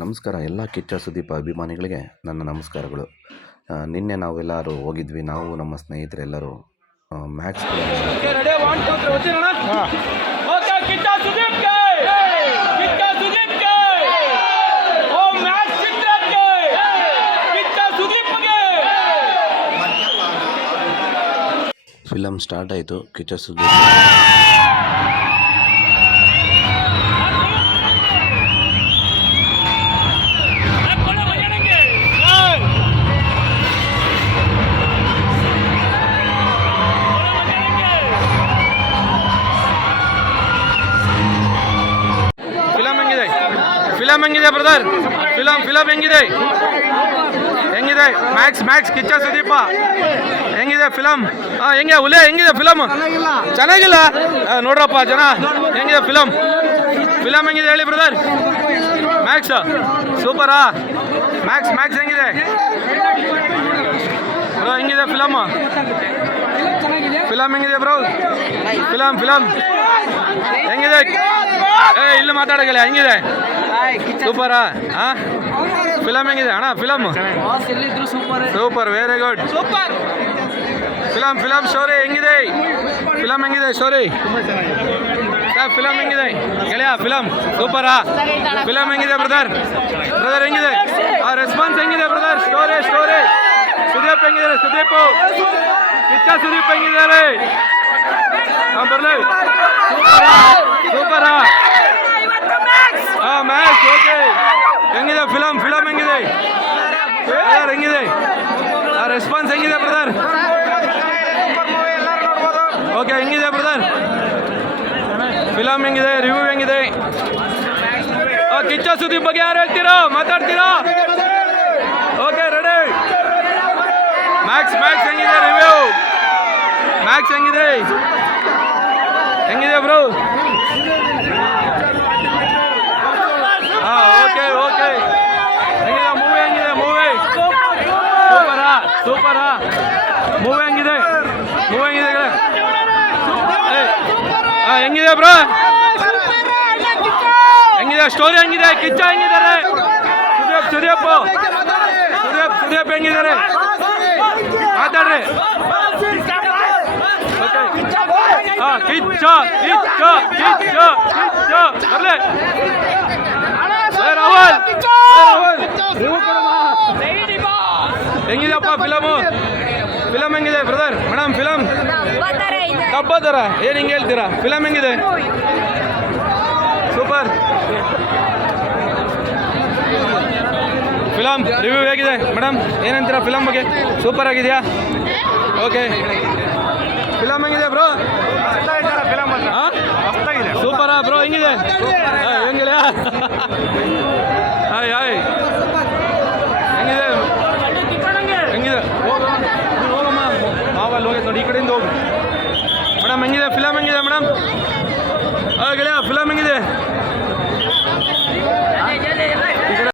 ನಮಸ್ಕಾರ ಎಲ್ಲ ಕಿಚ್ಚ ಸುದೀಪ ಅಭಿಮಾನಿಗಳಿಗೆ ನನ್ನ ನಮಸ್ಕಾರಗಳು. ನಿನ್ನೆ ನಾವೆಲ್ಲರೂ ಹೋಗಿದ್ವಿ, ನಾವು ನಮ್ಮ ಸ್ನೇಹಿತರೆಲ್ಲರೂ ಮ್ಯಾಕ್ಸ್ ಫಿಲಮ್ ಸ್ಟಾರ್ಟ್ ಆಯಿತು. ಕಿಚ್ಚ ಸುದೀಪ್ ಫಿಲಮ್ ಹೆಂಗಿದೆ ಬ್ರದರ್? ಫಿಲಮ್ ಹೆಂಗಿದೆ? ಮ್ಯಾಕ್ಸ್ ಕಿಚ್ಚ ಸುದೀಪ ಹೆಂಗಿದೆ ಫಿಲಮ್? ಹೆಂಗೆ ಹುಲಿ ಹೆಂಗಿದೆ ಫಿಲಮ್? ಚೆನ್ನಾಗಿಲ್ಲ ನೋಡ್ರಪ್ಪ ಜನ. ಹೆಂಗಿದೆ ಫಿಲಮ್ ಹೆಂಗಿದೆ ಹೇಳಿ ಬ್ರದರ್? ಮ್ಯಾಕ್ಸ್ ಸೂಪರಾ? ಮ್ಯಾಕ್ಸ್ ಹೆಂಗಿದೆ ಬ್ರೋ? ಹೆಂಗಿದೆ ಫಿಲಮ್ ಹೆಂಗಿದೆ ಬ್ರೋ? ಫಿಲಮ್ ಹೆಂಗಿದೆ? ಇಲ್ಲಿ ಮಾತಾಡೋಲ್ಲ. ಹೆಂಗಿದೆ? ಸೂಪರಾ? ಫಿಲಮ್ ಹೆಂಗಿದೆ ಅಣ್ಣ? Super, very good. Film story ಹೆಂಗಿದೆ? ಹೆಂಗಿದೆ ಸ್ಟೋರಿ? ಫಿಲಮ್ ಹೆಂಗಿದೆ ಗೆಳೆಯ? ಸೂಪರಾ? ಫಿಲಮ್ ಹೆಂಗಿದೆ ಬ್ರದರ್ ಹೆಂಗಿದೆ? ರೆಸ್ಪಾನ್ಸ್ ಹೆಂಗಿದೆ ಬ್ರದರ್? ಸ್ಟೋರಿ ಸುದೀಪ್ ಹೆಂಗಿದ್ದಾರೆ? ಕಿಚ್ಚ ಸುದೀಪ್ ಹೆಂಗಿದ್ದಾರೆ? ಬರ್ಲಿ ಸೂಪರಾ? Max okay. ಹೆಂಗಿದೆ ಫಿಲಮ್ ಹೆಂಗಿದೆ ಬ್ರದರ್? ಹೆಂಗಿದೆ ರೆಸ್ಪಾನ್ಸ್ ಹೆಂಗಿದೆ ಬ್ರದರ್? ಓಕೆ, ಹೆಂಗಿದೆ ಬ್ರದರ್ ಫಿಲಮ್ ಹೆಂಗಿದೆ? ರಿವ್ಯೂ ಹೆಂಗಿದೆ? ಕಿಚ್ಚ ಸುದೀಪ್ ಬಗ್ಗೆ ಯಾರು ಹೇಳ್ತೀರಾ? ಮಾತಾಡ್ತೀರಾ? Okay, ready. ಮ್ಯಾಕ್ಸ್ ಹೆಂಗಿದೆ ರಿವ್ಯೂ? ಮ್ಯಾಕ್ಸ್ ಹೆಂಗಿದೆ ಬ್ರೋ? ಓಕೆ. ಹೆಂಗಿದೆ ಮೂವಿ? ಸೂಪರಾ? ಮೂವಿ ಹೆಂಗಿದೆ ಹೆಂಗಿದೆ ಬ್ರೋ? ಹೆಂಗಿದೆ ಸ್ಟೋರಿ? ಹೆಂಗಿದೆ? ಕಿಚ್ಚ ಹೆಂಗಿದ್ದಾರೆ? ಸುದೀಪ್ ಹೆಂಗಿದ್ದಾರೆ? ಮಾತಾಡ್ರಿ. ಕಿಚ್ಚ ಬರ್ಲಿ. ರಾಹುಲ್ ಹೆಂಗಿದೆಪ್ಪ ಫಿಲಮ್ ಹೆಂಗಿದೆ ಬ್ರದರ್? ಮೇಡಮ್ ಫಿಲಮ್ ಡಬ್ಬ ಥರ ಏನು ಹಿಂಗೆ ಹೇಳ್ತೀರಾ? ಫಿಲಮ್ ಹೆಂಗಿದೆ? ಸೂಪರ್. ಫಿಲಮ್ ರಿವ್ಯೂ ಹೇಗಿದೆ ಮೇಡಮ್? ಏನಂತೀರಾ ಫಿಲಮ್ ಬಗ್ಗೆ? ಸೂಪರ್ ಆಗಿದೆಯಾ? ಓಕೆ. ಫಿಲಮ್ ಹೆಂಗಿದೆ ಬ್ರೋ? ಸೂಪರಾ ಬ್ರೋ? ಹೆಂಗಿದೆ? ಹೆಂಗಿಲ್ಲ ಹೆಂಗಿದೆ? ಹೋಗಮ್ಮ ಮಾವಲ್ಲಿ ಹೋಗಿ ನೋಡಿ, ಈ ಕಡೆಯಿಂದ ಹೋಗು ಮೇಡಮ್. ಹೆಂಗಿದೆ ಫಿಲಮ್ ಮೇಡಮ್? ಗೆಳೆಯ ಫಿಲಮ್ ಹೆಂಗಿದೆ?